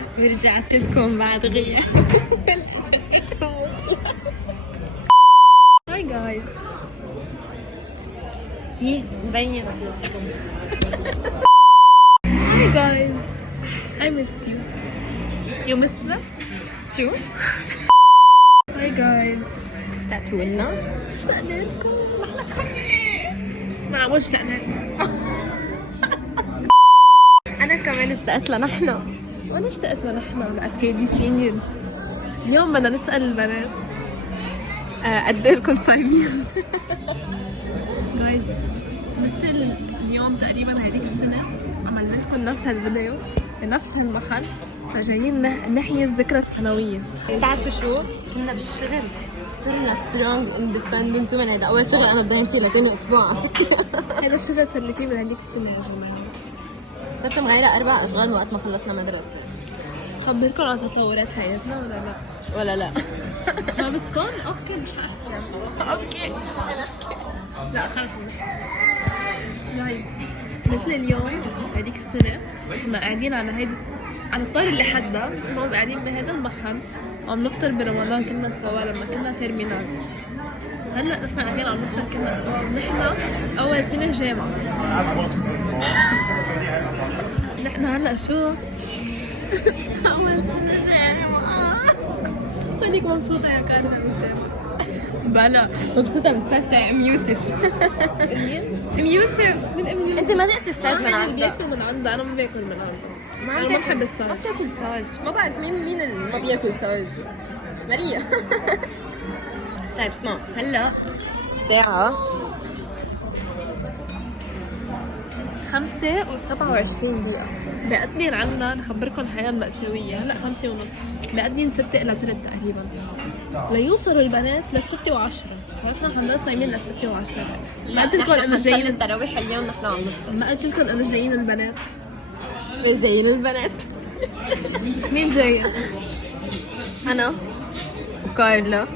رجعت لكم بعد غياب. هاي جايز. هي مبينة. هاي جايز. I missed you. You missed them? شو؟ هاي جايز. اشتقتوا لنا؟ اشتقنا لكم. ما نعملش اشتقنا لكم. أنا كمان اشتقت لنحن. وأنا اشتقت لنحن لأكادي سينيورز. اليوم بدنا نسأل البنات قد ايه لكم صايمين؟ جايز مثل اليوم تقريبا هذيك السنة عملنا لكم نفس هالفيديو بنفس هالمحل، فجايين نحيي الذكرى السنوية. بتعرفوا شو؟ كنا بالشغل صرنا سترونج اندبندنت ومن هذا أول شغل أنا بدايم فيه لكنه أسبوع. هذا الشغل صار لي فيه من هذيك السنة يا جماعة. صرت مغيرة 4 أشغال وقت ما خلصنا مدرسة. خبركم عن تطورات حياتنا ولا لا؟ ولا لا؟ ما بتكون؟ اوكي مش هحكي. اوكي لا خلص جايز. مثل اليوم هذيك السنة كنا قاعدين على الطار اللي حدنا، هم قاعدين بهذا المحل وعم نفطر برمضان كنا سوا لما كنا تيرمينال. هلا نحن قاعدين عم نفطر كنا سوا ونحن أول سنة جامعة. نحن هلا شو؟ أول سنة جامعة. خليك مبسوطة يا كارنا بالجامعة. بلا مبسوطة بستاج أم يوسف. مين؟ أم يوسف. من أم يوسف؟ أنت ما دقت الساج من عندها؟ باكل من عندها، أنا ما باكل من عندها. أنا ما بحب الساج. ما بتاكل ساج. ما بعرف مين اللي ما بياكل ساج. ماريا. طيب اسمع، هلا الساعة 5:27 دقيقة. بقدر عنا نخبركم الحياة المأساوية. هلا 5:30. بقدر 6 إلى 3 تقريبا ليوصلوا البنات ل6:10. فاحنا حنضل صايمين ل6:10. ما قلت لكم انه جايين التراويح اليوم نحن عم نفطر. ما قلت لكم انه جايين البنات. ايه جايين البنات؟ مين جاي؟ انا وكارلا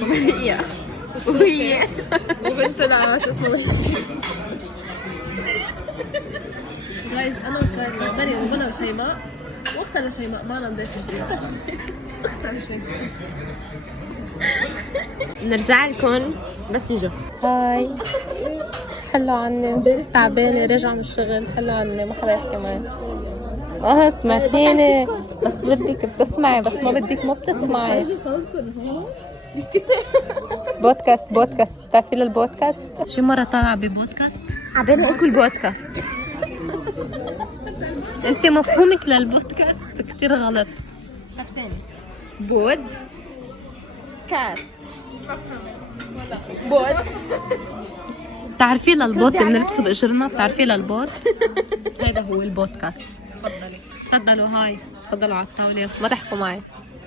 وماريا وهي وبنتنا شو اسمه. جايز انا وكارلا مريم وبنا وشيماء واختنا شيماء معنا نضيف جديد. اختنا شيماء. نرجع لكم بس يجوا. هاي حلو عني تعبانه راجعه من الشغل. حلو عني ما حدا يحكي معي. سمعتيني بس بدك بتسمعي بس ما بدك ما بتسمعي. بودكاست بتعرفي للبودكاست؟ شي مرة طالعة ببودكاست؟ عبالي اكل بودكاست. انت مفهومك للبودكاست كتير غلط. بود كاست بود. بتعرفي للبوت اللي بنلبسه باجرنا؟ بتعرفي للبوت؟ هذا هو البودكاست. تفضلي. تفضلوا هاي تفضلوا على الطاولة. ما تحكوا معي.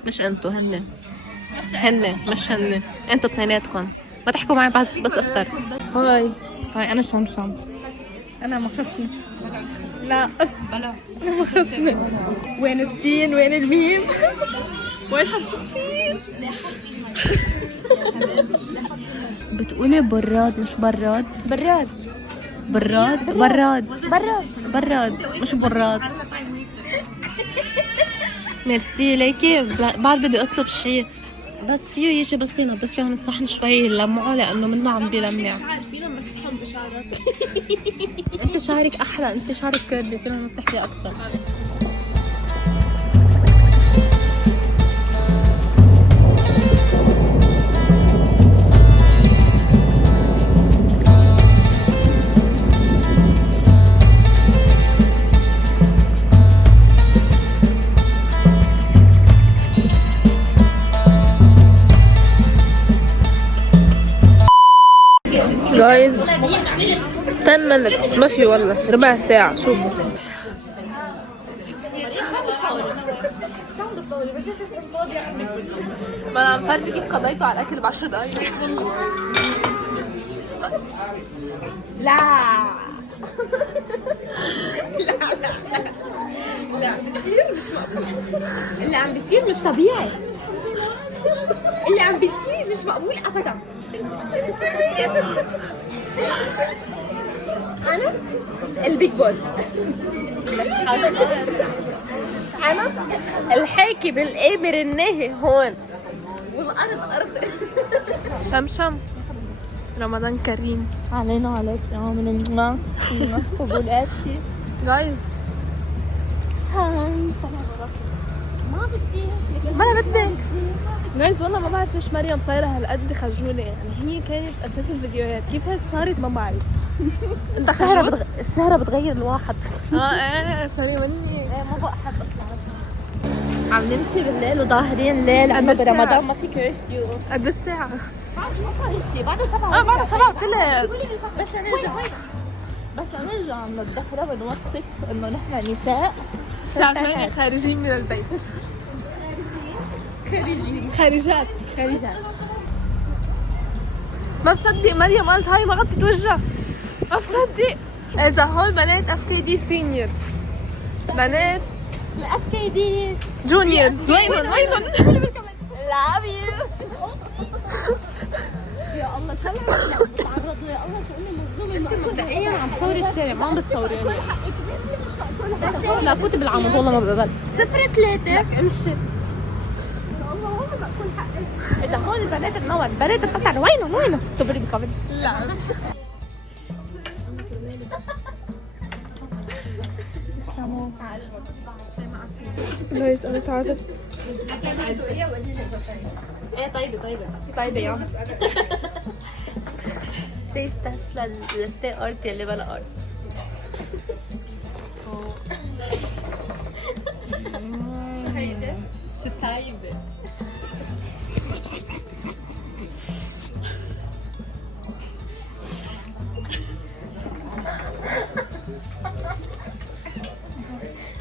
مش انتو هن مش هن انتو اثنيناتكم. ما تحكوا معي بعد بس افطر. هاي انا شمشم. انا مخصنة. لا بلا انا مخصنة. وين السين وين الميم؟ وين حرف السين؟ بتقولي براد مش براد؟ براد مش براد. ميرسي ليكي. بعد بدي اطلب شيء بس فيه يجي بس ينظف لهم الصحن شوي يلمعوا لانه منه عم بيلمع. عارفين مسحهم بشعرك. انت شعرك احلى. انت شعرك كيرلي فينا نمسح فيه اكثر. جايز 10 minutes ما في والله ربع ساعة. شوفوا ما انا عم فرجي كيف قضيتوا على الاكل ب10 دقايق. لا بصير مش مقبول. اللي عم بيصير مش طبيعي. اللي عم بيصير مش مقبول ابدا. انا البيج بوس. انا الحاكي بالابر الناهي هون والارض ارض. شمشم رمضان كريم علينا وعليك يا من قبولاتي جايز. ما انا بدي جايز والله ما بعرف ليش مريم صايره هالقد خجوله، يعني هي كانت اساس الفيديوهات، كيف هيك صارت ما بعرف. انت خجول؟ الشهرة بتغير الواحد. ايه سوري مني. ما بقى حد اطلع عم نمشي بالليل وظاهرين ليل لانه برمضان ما في كيرفيو. قد الساعه؟ بعد ما صار شيء، بعد 7 بعد 7 وثلث. بس نرجع من الظهر بنوثق انه نحن نساء الساعة 8 خارجين من البيت. خارجات. ما بصدق مريم قالت هاي ما غطت وجهها، ما بصدق. اذا هول بنات اف كي دي سينيورز، بنات الاف كي دي جونيورز، وينهم؟ لاف يو. يا الله شو اللي بتعرضوا، يا الله شو اني مظلومه. مبدئيا عم تصوري الشارع، ما عم بتصوريني. لا فوت بالعمود والله ما بقبل. 0-3 امشي. اذا هول البنات تنور، بنات تقطع وينهم؟ تبري بكابل. لا ليش انا تعبت. ايه طيبه يا عم. تستسلم للستي ارت اللي بلا ارت. شو طيبه.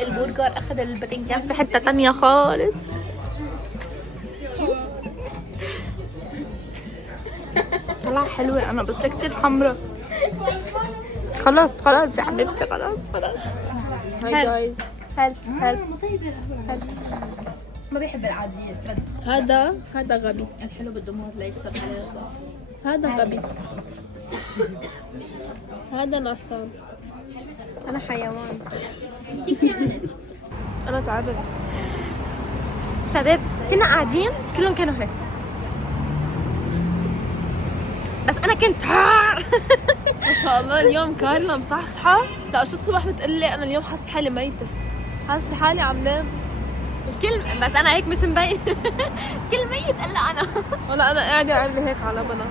البرجر اخذ الباذنجان في حته تانية خالص. طلع حلوة انا بس كتير حمرا. خلاص يا حبيبتي خلاص. هاي جايز. هل ما بيحب العادية. هذا غبي. الحلو بالدموع لا يكسر عليه الصبر. هذا غبي. هذا نصاب. انا حيوان. انا تعبت. شباب كنا قاعدين كلهم كانوا هيك، بس انا كنت ما شاء الله اليوم كارلا مصحصحة. لا شو الصبح بتقلي انا اليوم حاسة حالي ميتة، حاسة حالي عم نام. الكل بس انا هيك مش مبين. كل ميت الا انا. والله انا قاعدة عاملة هيك على بنا.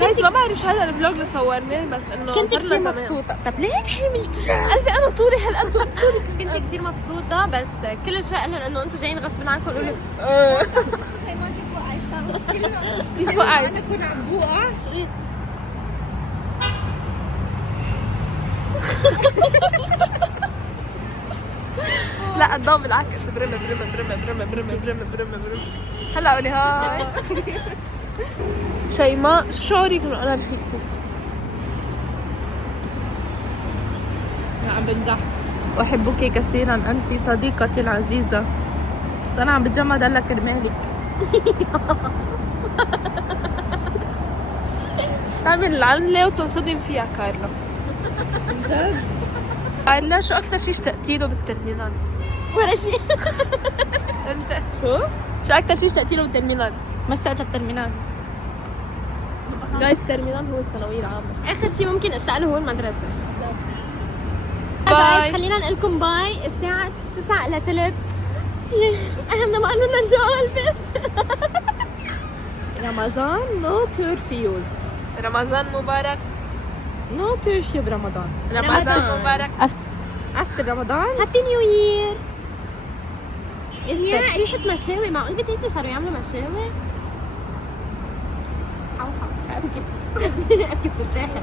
جايز ما بعرف شو هذا الفلوج اللي صورناه، بس انه كنت كثير مبسوطة. طب ليه هيك حملتي؟ قلبي انا طولي هالقد. كنت كثير مبسوطة، بس كل شيء قال انه انتم جايين غصب عنكم. قولوا كيف وقعت؟ انا كنت عم بوقع. لا الضوء بالعكس. برم هلا قولي هاي. شيماء شو شعورك انه انا رفيقتك؟ لا عم بمزح. احبك كثيرا، انت صديقتي العزيزه، بس انا عم بتجمد هلا كرمالك. تعمل العمله وتنصدم فيها كارلا. جد؟ كارلا شو اكثر شيء اشتقتي له بالترمينال؟ ولا شيء. انت شو اكثر شيء اشتقتي له بالترمينال؟ ما اشتقت الترمينال. جايز الترمينال هو الثانويه العامه. اخر شيء ممكن اشتاق له هو المدرسه. باي. خلينا نقول لكم باي. الساعه 9:03. اهلنا ما قالوا لنا نرجع على البيت. رمضان نو كيرفيوز. رمضان مبارك. نو كيرفيو برمضان. رمضان مبارك. افتر رمضان هابي نيو يير. يا ريحة مشاوي. معقول بتيتي صاروا يعملوا مشاوي؟ ابكي ابكي مرتاحة.